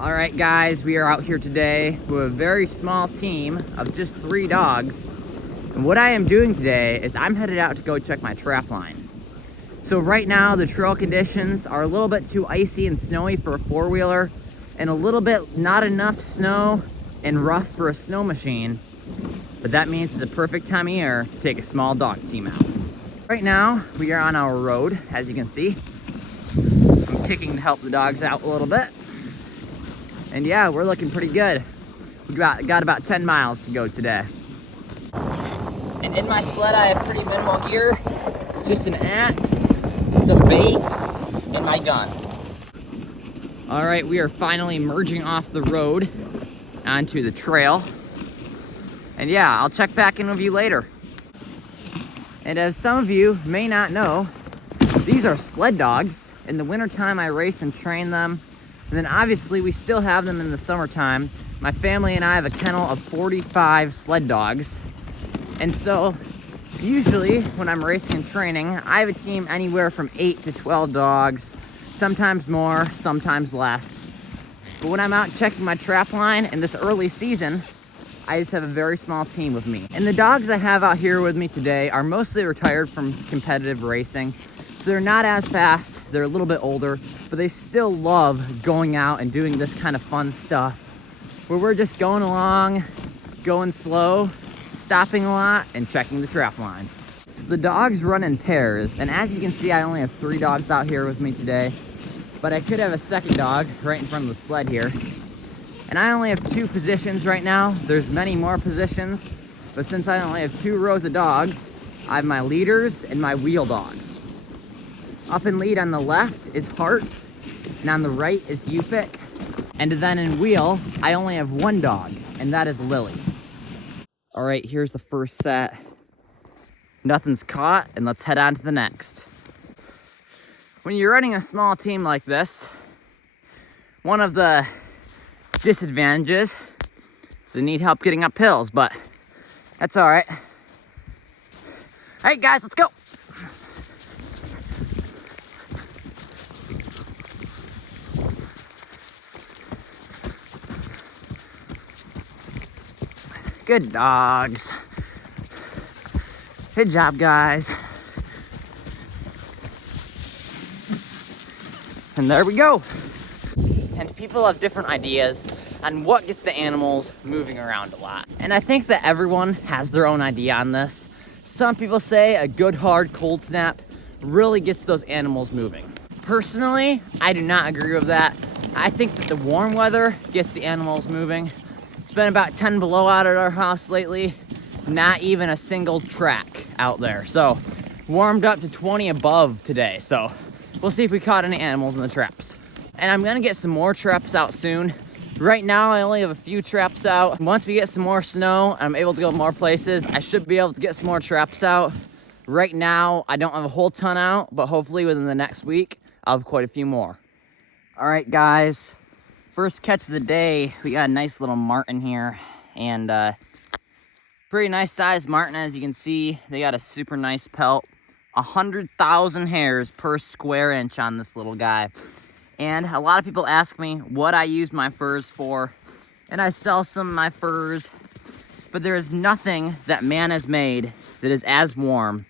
All right, guys, we are out here today with a very small team of just 3 dogs. And what I am doing today is I'm headed out to go check my trap line. So right now, the trail conditions are a little bit too icy and snowy for a 4-wheeler, and a little bit not enough snow and rough for a snow machine. But that means it's a perfect time of year to take a small dog team out. Right now, we are on our road, as you can see. I'm kicking to help the dogs out a little bit. And yeah, we're looking pretty good. We got about 10 miles to go today. And in my sled, I have pretty minimal gear. Just an axe, some bait, and my gun. All right, we are finally merging off the road onto the trail. And yeah, I'll check back in with you later. And as some of you may not know, these are sled dogs. In the wintertime, I race and train them. And then obviously we still have them in the summertime. My family and I have a kennel of 45 sled dogs. And so usually when I'm racing and training, I have a team anywhere from 8 to 12 dogs, sometimes more, sometimes less. But when I'm out checking my trap line in this early season, I just have a very small team with me. And the dogs I have out here with me today are mostly retired from competitive racing. So they're not as fast, they're a little bit older, but they still love going out and doing this kind of fun stuff where we're just going along, going slow, stopping a lot, and checking the trap line. So the dogs run in pairs, and as you can see, I only have 3 dogs out here with me today, but I could have a second dog right in front of the sled here. And I only have 2 positions right now. There's many more positions, but since I only have 2 rows of dogs, I have my leaders and my wheel dogs. Up in lead on the left is Hart, and on the right is Yupik. And then in wheel, I only have 1 dog, and that is Lily. All right, here's the first set. Nothing's caught, and let's head on to the next. When you're running a small team like this, one of the disadvantages is you need help getting up hills, but that's all right. All right, guys, let's go. Good dogs. Good job, guys. And there we go. And people have different ideas on what gets the animals moving around a lot. And I think that everyone has their own idea on this. Some people say a good hard cold snap really gets those animals moving. Personally, I do not agree with that. I think that the warm weather gets the animals moving. It's been about 10 below out at our house lately. Not even a single track out there. So warmed up to 20 above today. So we'll see if we caught any animals in the traps. And I'm gonna get some more traps out soon. Right now, I only have a few traps out. Once we get some more snow, I'm able to go more places, I should be able to get some more traps out. Right now, I don't have a whole ton out, but hopefully within the next week, I'll have quite a few more. All right, guys. First catch of the day, we got a nice little marten here, and pretty nice sized marten. As you can see, they got a super nice pelt. 100,000 hairs per square inch on this little guy. And a lot of people ask me what I use my furs for, and I sell some of my furs, but there is nothing that man has made that is as warm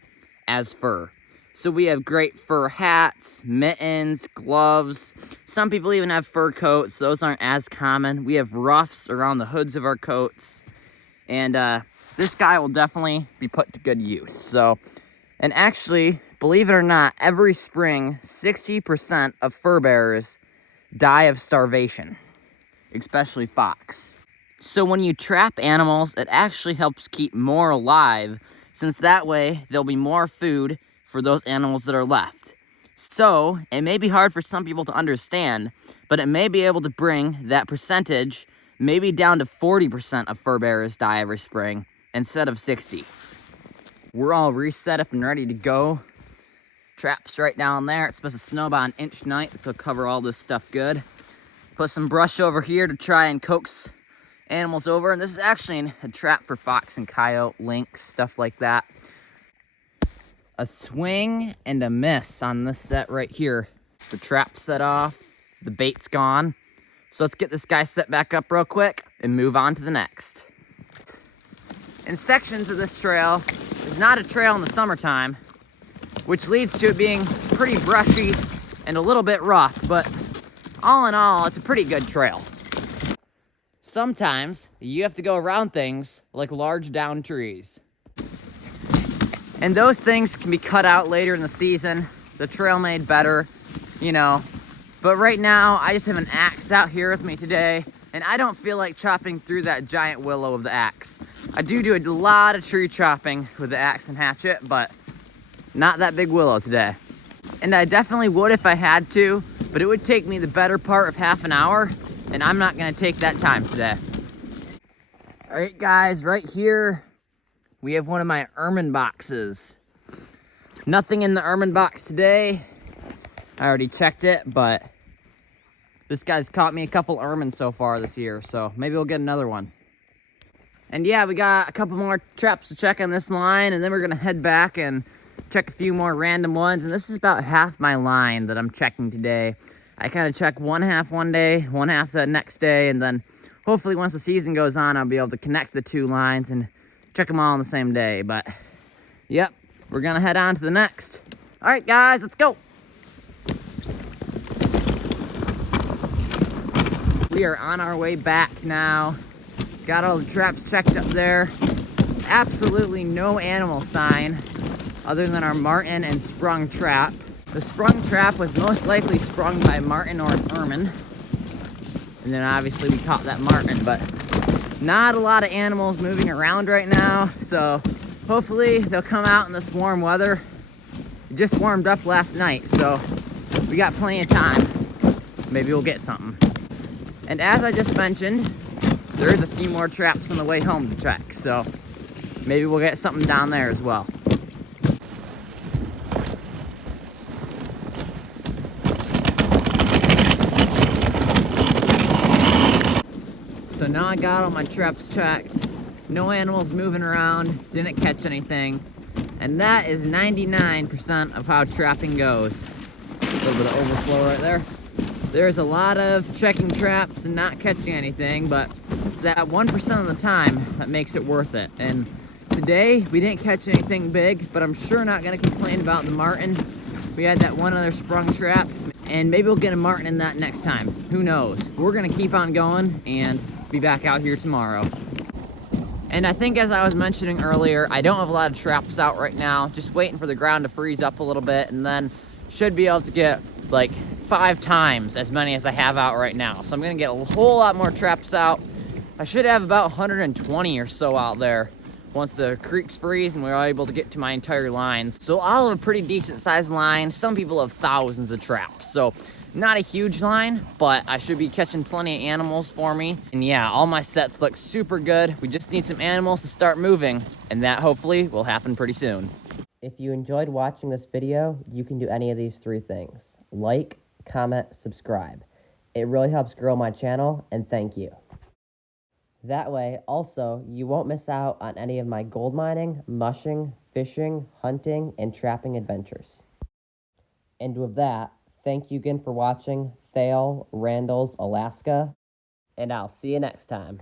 as fur. So we have great fur hats, mittens, gloves. Some people even have fur coats. Those aren't as common. We have ruffs around the hoods of our coats. And this guy will definitely be put to good use. So, and actually, believe it or not, every spring, 60% of fur bearers die of starvation, especially fox. So when you trap animals, it actually helps keep more alive, since that way there'll be more food for those animals that are left. So it may be hard for some people to understand, but it may be able to bring that percentage maybe down to 40% of fur bearers die every spring instead of 60. We're all reset up and ready to go. Traps right down there. It's supposed to snow about an inch tonight, so cover all this stuff good. Put some brush over here to try and coax animals over. And this is actually a trap for fox and coyote, lynx, stuff like that. A swing and a miss on this set right here. The trap set off, the bait's gone. So let's get this guy set back up real quick and move on to the next. In sections of this trail, is not a trail in the summertime, which leads to it being pretty brushy and a little bit rough, but all in all, it's a pretty good trail. Sometimes you have to go around things like large downed trees. And those things can be cut out later in the season, the trail made better, you know. But right now, I just have an axe out here with me today, and I don't feel like chopping through that giant willow with the axe. I do a lot of tree chopping with the axe and hatchet, but not that big willow today. And I definitely would if I had to, but it would take me the better part of half an hour, and I'm not gonna take that time today. All right, guys, right here, we have one of my ermine boxes. Nothing in the ermine box today. I already checked it, but this guy's caught me a couple ermine so far this year, so maybe we'll get another one. And yeah, we got a couple more traps to check on this line, and then we're gonna head back and check a few more random ones. And this is about half my line that I'm checking today. I kind of check one half one day, one half the next day, and then hopefully once the season goes on, I'll be able to connect the two lines and check them all on the same day. But yep, we're gonna head on to the next. All right, guys, let's go. We are on our way back now. Got all the traps checked up there. Absolutely no animal sign other than our marten and sprung trap. The sprung trap was most likely sprung by a marten or an ermine. And then obviously we caught that marten, but not a lot of animals moving around right now. So hopefully they'll come out in this warm weather. It just warmed up last night, so we got plenty of time. Maybe we'll get something. And as I just mentioned, there's a few more traps on the way home to check, so maybe we'll get something down there as well. So now I got all my traps checked. No animals moving around, didn't catch anything. And that is 99% of how trapping goes. A little bit of overflow right there. There's a lot of checking traps and not catching anything, but it's that 1% of the time that makes it worth it. And today, we didn't catch anything big, but I'm sure not gonna complain about the marten. We had that one other sprung trap, and maybe we'll get a marten in that next time. Who knows? We're gonna keep on going and be back out here tomorrow. And I think as I was mentioning earlier, I don't have a lot of traps out right now, just waiting for the ground to freeze up a little bit, and then should be able to get like 5 times as many as I have out right now. So I'm gonna get a whole lot more traps out. I should have about 120 or so out there once the creeks freeze and we're able to get to my entire lines. So I'll have a pretty decent sized line. Some people have thousands of traps. So not a huge line, but I should be catching plenty of animals for me. And yeah, all my sets look super good. We just need some animals to start moving, and that hopefully will happen pretty soon. If you enjoyed watching this video, you can do any of these 3 things. Like, comment, subscribe. It really helps grow my channel, and thank you. That way, also, you won't miss out on any of my gold mining, mushing, fishing, hunting, and trapping adventures. And with that, thank you again for watching Thale, Randall's, Alaska, and I'll see you next time.